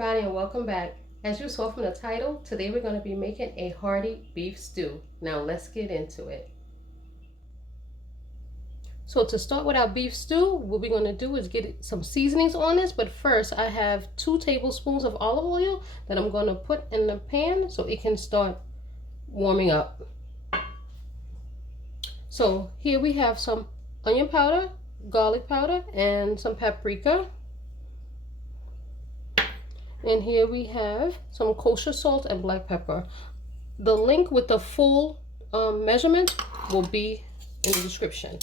everybody, and welcome back. As you saw from the title, today we're going to be making a hearty beef stew. Now let's get into it. So to start with our beef stew, what we're going to do is get some seasonings on this. But first, I have 2 tablespoons of olive oil that I'm going to put in the pan so it can start warming up. So here we have some onion powder, garlic powder, and some paprika. And here we have some kosher salt and black pepper. The link with the full measurement will be in the description.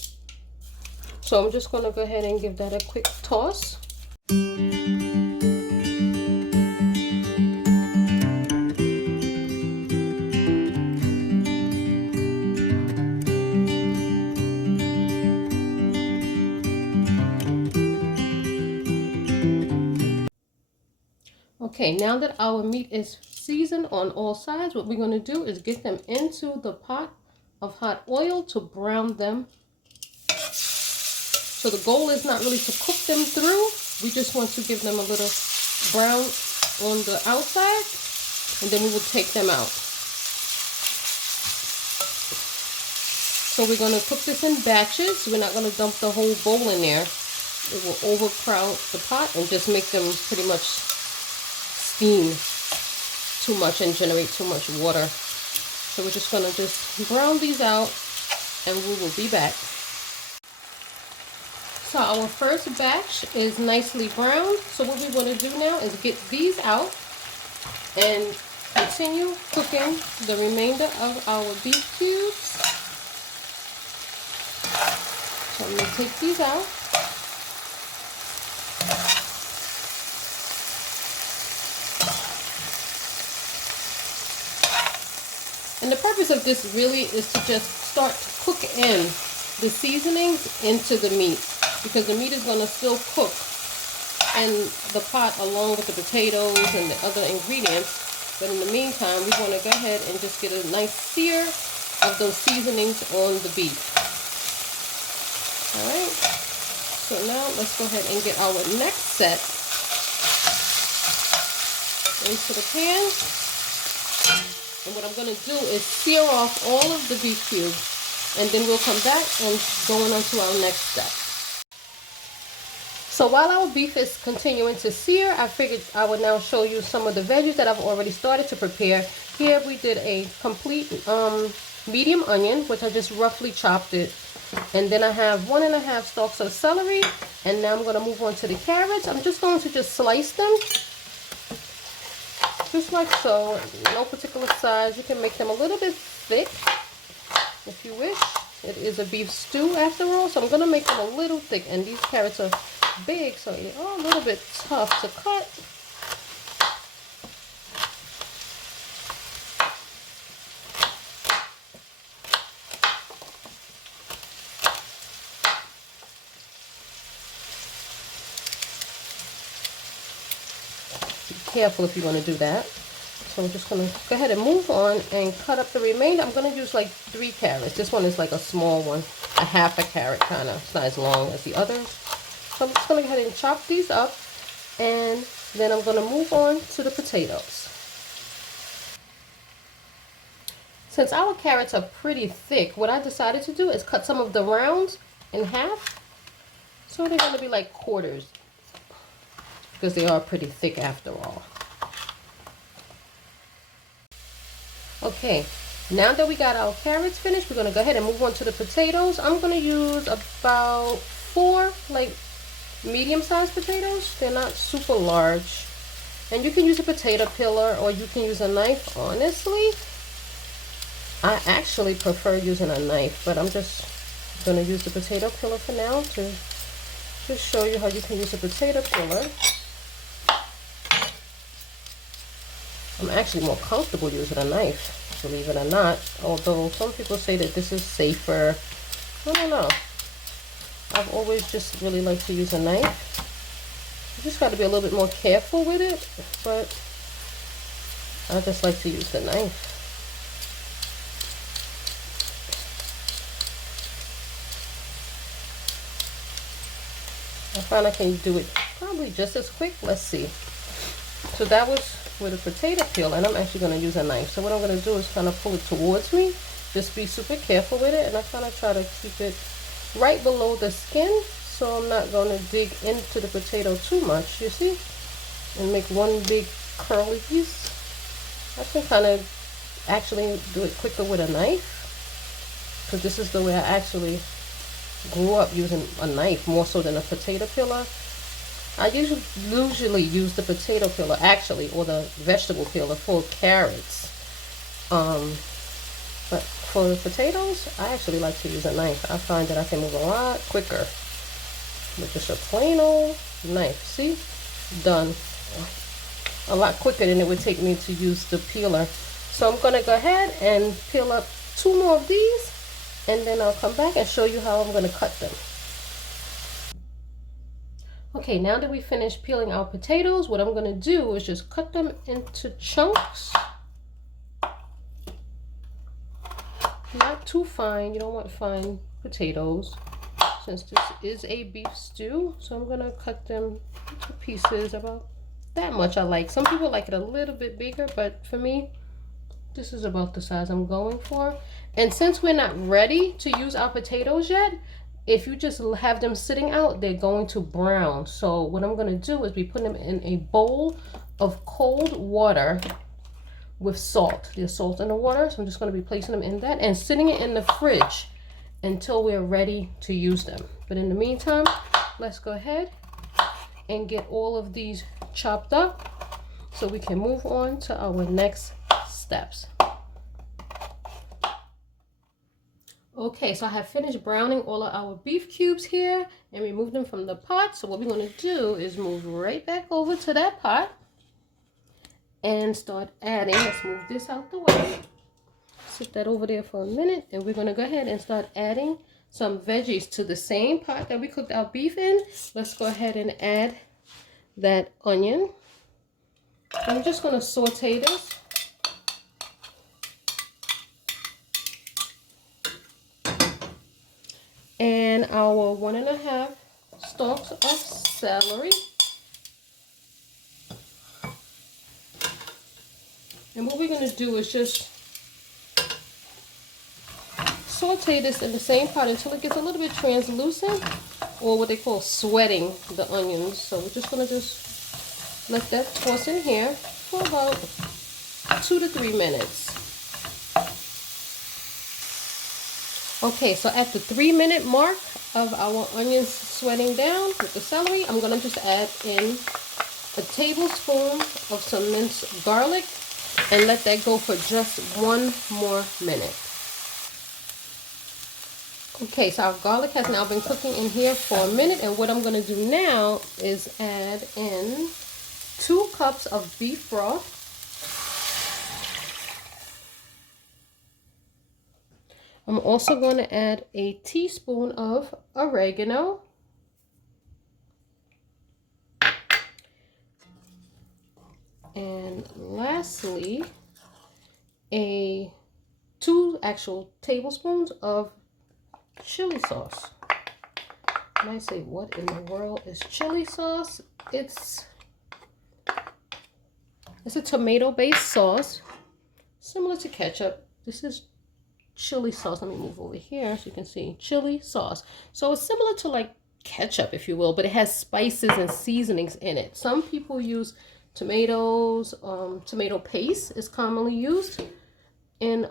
So I'm just going to go ahead and give that a quick toss. Okay, now that our meat is seasoned on all sides, what we're going to do is get them into the pot of hot oil to brown them. So the goal is not really to cook them through. We just want to give them a little brown on the outside, and then we will take them out. So we're going to cook this in batches. We're not going to dump the whole bowl in there. It will overcrowd the pot and just make them pretty much steam too much and generate too much water. So we're just going to just brown these out, and we will be back. So our first batch is nicely browned. So what we want to do now is get these out and continue cooking the remainder of our beef cubes. So I'm going to take these out. And the purpose of this really is to just start to cook in the seasonings into the meat, because the meat is going to still cook in the pot along with the potatoes and the other ingredients. But in the meantime, we want to go ahead and just get a nice sear of those seasonings on the beef. Alright, so now let's go ahead and get our next set into the pan. And what I'm going to do is sear off all of the beef cubes, and then we'll come back and go on to our next step. So while our beef is continuing to sear, I figured I would now show you some of the veggies that I've already started to prepare. Here we did a complete medium onion, which I just roughly chopped it. And then I have 1½ stalks of celery. And now I'm going to move on to the carrots. I'm just going to just slice them. Just like so, no particular size. You can make them a little bit thick if you wish. It is a beef stew after all, so I'm going to make them a little thick. And these carrots are big, so they are a little bit tough to cut. Careful if you want to do that. So I'm just going to go ahead and move on and cut up the remainder. I'm going to use like 3 carrots. This one is like a small one, a half a carrot kind of. It's not as long as the others. So I'm just going to go ahead and chop these up, and then I'm going to move on to the potatoes. Since our carrots are pretty thick, what I decided to do is cut some of the rounds in half. So they're going to be like quarters, because they are pretty thick after all. Okay, now that we got our carrots finished, we're going to go ahead and move on to the potatoes. I'm going to use about 4 like medium-sized potatoes. They're not super large. And you can use a potato peeler or you can use a knife. Honestly, I actually prefer using a knife, but I'm just going to use the potato peeler for now to just show you how you can use a potato peeler. I'm actually more comfortable using a knife, believe it or not, although some people say that this is safer. I don't know. I've always just really liked to use a knife. You just got to be a little bit more careful with it, but I just like to use the knife. I find I can do it probably just as quick. Let's see. So that was with a potato peel, and I'm actually going to use a knife. So what I'm going to do is kind of pull it towards me. Just be super careful with it, and I kind of try to keep it right below the skin, so I'm not going to dig into the potato too much, you see, and make one big curly piece. I can kind of actually do it quicker with a knife, because this is the way I actually grew up, using a knife more so than a potato peeler. I usually use the potato peeler actually, or the vegetable peeler for carrots. But for the potatoes, I actually like to use a knife. I find that I can move a lot quicker with just a plain old knife. See? Done. A lot quicker than it would take me to use the peeler. So I'm going to go ahead and peel up 2 more of these, and then I'll come back and show you how I'm going to cut them. Okay, now that we finished peeling our potatoes, what I'm going to do is just cut them into chunks. Not too fine. You don't want fine potatoes, since this is a beef stew. So I'm going to cut them into pieces about that much. I like. Some people like it a little bit bigger, but for me, this is about the size I'm going for. And since we're not ready to use our potatoes yet, if you just have them sitting out, they're going to brown. So what I'm going to do is be putting them in a bowl of cold water with salt. There's salt in the water, so I'm just going to be placing them in that and sitting it in the fridge until we're ready to use them. But in the meantime, let's go ahead and get all of these chopped up so we can move on to our next steps. Okay, so I have finished browning all of our beef cubes here and removed them from the pot. So what we're going to do is move right back over to that pot and start adding. Let's move this out the way. Sit that over there for a minute, and we're going to go ahead and start adding some veggies to the same pot that we cooked our beef in. Let's go ahead and add that onion. I'm just going to saute this. And our 1½ stalks of celery. And what we're going to do is just saute this in the same pot until it gets a little bit translucent, or what they call sweating the onions. So we're just going to just let that toss in here for about 2 to 3 minutes. Okay, so at the 3-minute mark of our onions sweating down with the celery, I'm going to just add in a tablespoon of some minced garlic and let that go for just 1 more minute. Okay, so our garlic has now been cooking in here for a minute, and what I'm going to do now is add in 2 cups of beef broth. I'm also going to add a teaspoon of oregano. And lastly, 2 actual tablespoons of chili sauce. And I say, what in the world is chili sauce? It's a tomato-based sauce, similar to ketchup. This is chili sauce. Let me move over here so you can see chili sauce. So it's similar to like ketchup, if you will, but it has spices and seasonings in it. Some people use tomatoes. Tomato paste is commonly used in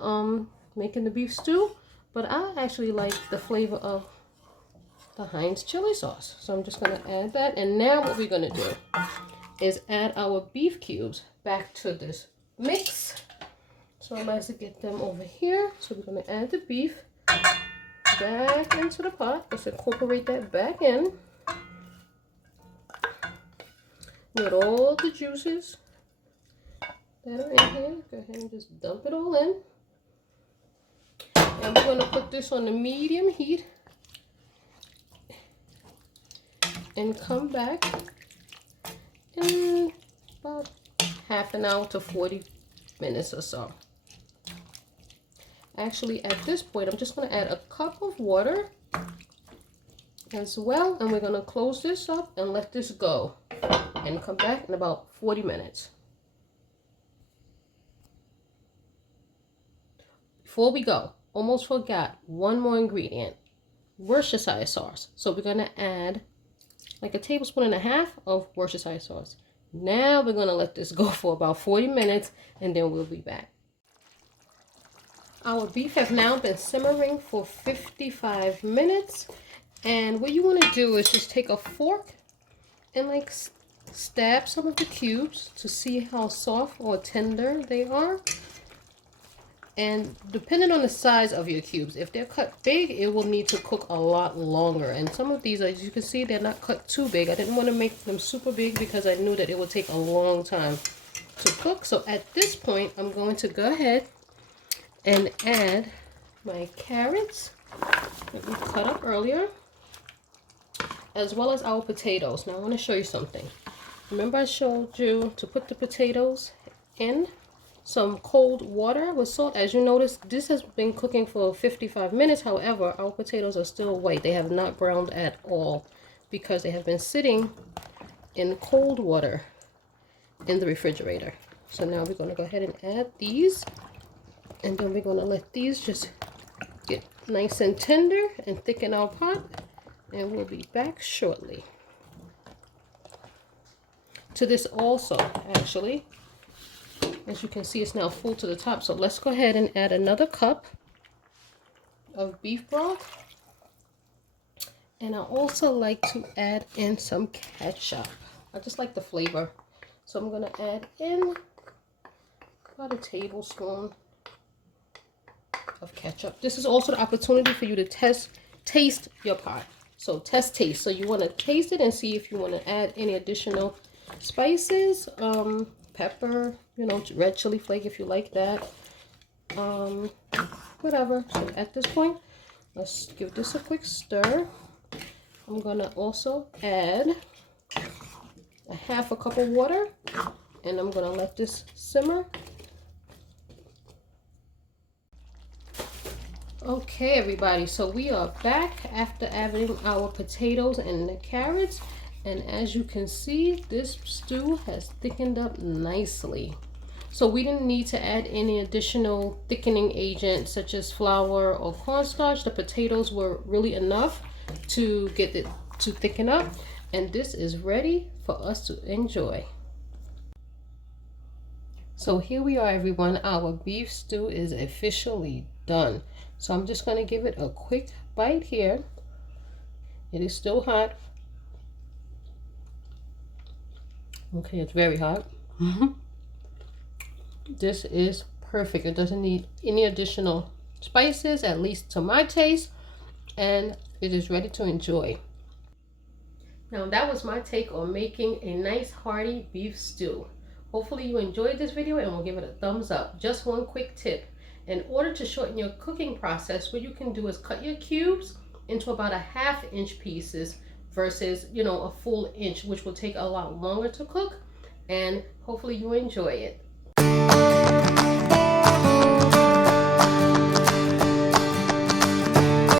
making the beef stew, but I actually like the flavor of the Heinz chili sauce. So I'm just going to add that, and now what we're going to do is add our beef cubes back to this mix. So let's get them over here. So we're going to add the beef back into the pot. Let's incorporate that back in with all the juices that are in here. Go ahead and just dump it all in. And we're going to put this on the medium heat and come back in about half an hour to 40 minutes or so. Actually, at this point, I'm just going to add a cup of water as well, and we're going to close this up and let this go. and come back in about 40 minutes. Before we go, almost forgot one more ingredient, Worcestershire sauce. So we're going to add like a tablespoon and a half of Worcestershire sauce. Now we're going to let this go for about 40 minutes and then we'll be back. Our beef has now been simmering for 55 minutes. And what you want to do is just take a fork and like stab some of the cubes to see how soft or tender they are. And depending on the size of your cubes, if they're cut big, it will need to cook a lot longer. And some of these, as you can see, they're not cut too big. I didn't want to make them super big because I knew that it would take a long time to cook. So at this point, I'm going to go ahead and add my carrots that we cut up earlier, as well as our potatoes. Now I want to show you something. Remember I showed you to put the potatoes in some cold water with salt. As you notice, this has been cooking for 55 minutes. However, our potatoes are still white. They have not browned at all because they have been sitting in cold water in the refrigerator. So now we're going to go ahead and add these, and then we're going to let these just get nice and tender and thicken our pot, and we'll be back shortly. To this also, actually, as you can see, it's now full to the top. So let's go ahead and add another cup of beef broth. And I also like to add in some ketchup. I just like the flavor. So I'm going to add in about a tablespoon of ketchup. This is also the opportunity for you to taste your pot. So taste. So you want to taste it and see if you want to add any additional spices. Pepper, you know, red chili flake if you like that, whatever. So at this point, let's give this a quick stir. I'm gonna also add a half a cup of water, and I'm gonna let this simmer. Okay, everybody, so we are back after adding our potatoes and the carrots. And as you can see, this stew has thickened up nicely. So we didn't need to add any additional thickening agent such as flour or cornstarch. The potatoes were really enough to get it to thicken up. And this is ready for us to enjoy. So here we are, everyone. Our beef stew is officially done. So I'm just going to give it a quick bite here. It is still hot. Okay, it's very hot. This is perfect. It doesn't need any additional spices, at least to my taste, and it is ready to enjoy. Now that was my take on making a nice hearty beef stew. Hopefully you enjoyed this video and will give it a thumbs up. Just one quick tip. In order to shorten your cooking process, what you can do is cut your cubes into about a 1/2 inch pieces versus, you know, a full inch, which will take a lot longer to cook, and hopefully you enjoy it.